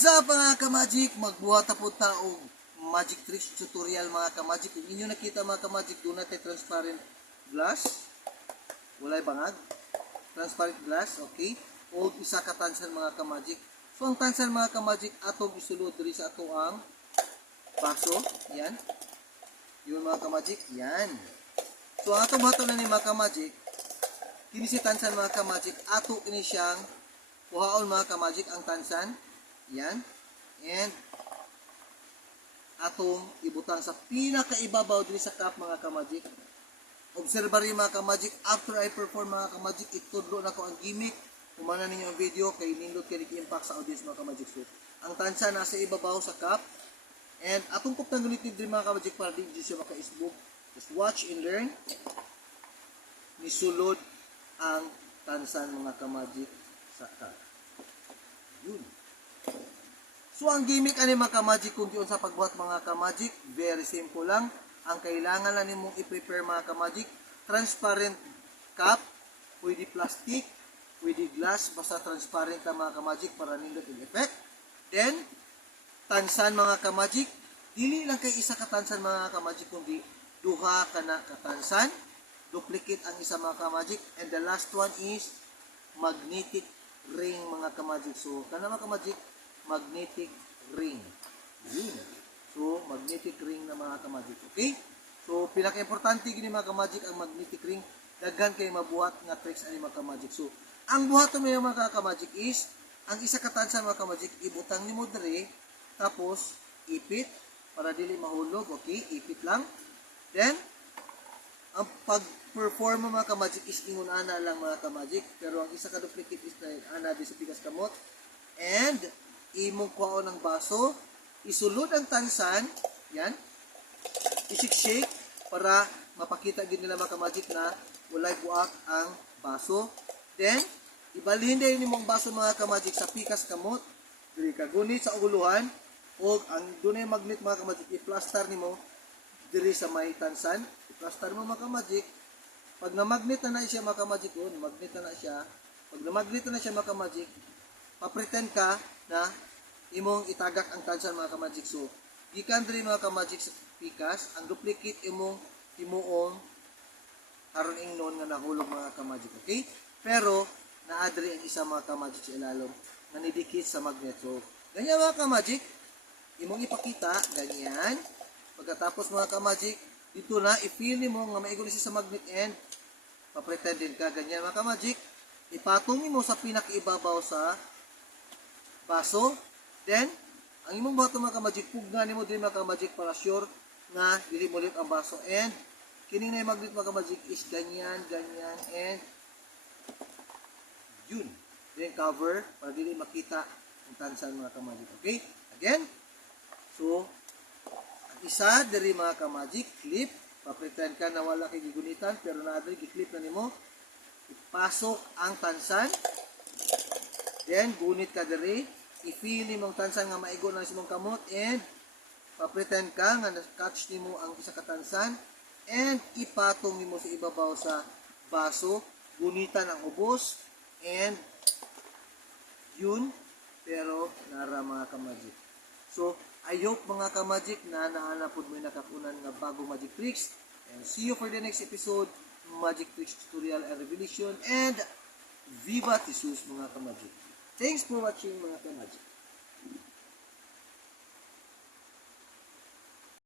What's up mga ka-magic? Magbuhat po ta og magic tricks tutorial mga ka-magic. Kung inyo nakita mga ka-magic, doon natin transparent glass. Walay bangag. Transparent glass, okay? O isa ka tansan mga ka-magic. So ang tansan mga ka-magic, atong isulod diri sa ato ang baso. Yan. Yun mga ka-magic. Yan. So ang atong bato na ni mga ka-magic, kini si tansan mga ka-magic, ato ini siyang kuhaon mga ka-magic ang tansan. Yan. And atong ibutang sa pinakaibabaw diri sa cup mga ka-magic. Observary mga ka-magic, after I perform mga ka-magic, itudlo na ko ang gimmick. Kumana ninyo ang video kay nindot kay impact sa audience mga ka-magic. So, ang tansa nasa ibabaw sa cup. And atong kup ng gunit din mga ka-magic para di siya maka-isbog. Just watch and learn. Nisulod ang tansan mga ka-magic sa cup. Yun. So ang gimmick ani mga ka-magic kung diyon sa pagbuhat mga ka-magic, very simple lang. Ang kailangan lang nimong i-prepare mga ka-magic, transparent cup, pwede plastic, pwede glass, basta transparent ang mga ka-magic para nindot yung effect. Then, tansan mga ka-magic, dili lang kay isa katansan mga ka-magic kundi duha ka na katansan. Duplicate ang isa mga ka-magic and the last one is magnetic ring mga ka-magic. So, kana mga ka-magic, magnetic ring. Yun. So, magnetic ring na mga ka-magic. Okay? So, pinaka-importante gini mga ka-magic ang magnetic ring. Daghan kay mabuhat nga tricks ani mga ka-magic. So, ang buhat mo mga ka-magic is ang isa katansan mga ka-magic ibutang nimo diri tapos ipit para dili mahulog. Okay? Ipit lang. Then, ang pag-perform mo mga ka-magic is ingon ana lang mga ka-magic. Pero ang isa ka duplicate is na ana di sa pikas kamot. And, imong kwaon ng baso, isulod ang tansan, yan, isik-shake para mapakita gid nila mga ka-magic na walay buak ang baso. Then, ibalhin din nimong baso mga ka-magic sa pikas kamot, diri ka gunit sa uguluhan, o ang dunay magnet mga ka-magic, i-plaster nimo diri sa may tansan, i-plaster mo mga ka-magic, pag na-magnet na na siya mga ka-magic, oh, magnet na na siya, pag na-magnet na na siya mga ka-magic, papretend ka na imong itagak ang tansan mga ka-magic. So, gikan diri mga ka-magic sa pikas, ang duplicate imong himuong aron ingnon nga nahulog mga ka-magic. Okay? Pero, naadri ang isa mga ka-magic sa ilalom nga nidikit sa magnet. So, ganyan mga ka-magic, imong ipakita, ganyan. Pagkatapos mga ka-magic, dito na, i-feel mo nga maigo na siya sa magnet end, papretend din ka, ganyan mga ka-magic, ipatong mo sa pinakaibabaw sa baso. Then, ang imong bato mga ka-magic, pugna nimo din mga ka-magic para sure nga dili mo ang baso. And, kining na magnet mga ka-magic is ganyan, ganyan, and yun. Then, cover para dili makita ang tansan mga ka-magic. Okay? Again. So, ang isa diri mga ka-magic, clip. Papretend ka na wala kay gigunitan, pero na diri gi-clip na nimo. Ipasok ang tansan. Then, gunit ka diri. I-feel mong tansan nga maigo na simong kamot and papretend ka nga na-catch nimo ang isa ka tansan and ipatong nimo sa ibabaw sa baso. Gunitan ang ubos and yun pero nara mga ka-magic. So, I hope mga ka-magic na nahanapod mo yung nakakunan nga bago magic tricks. And see you for the next episode, magic tricks tutorial and revelation. And Viva Jesus mga ka-magic. Thanks for watching mga ka-magic.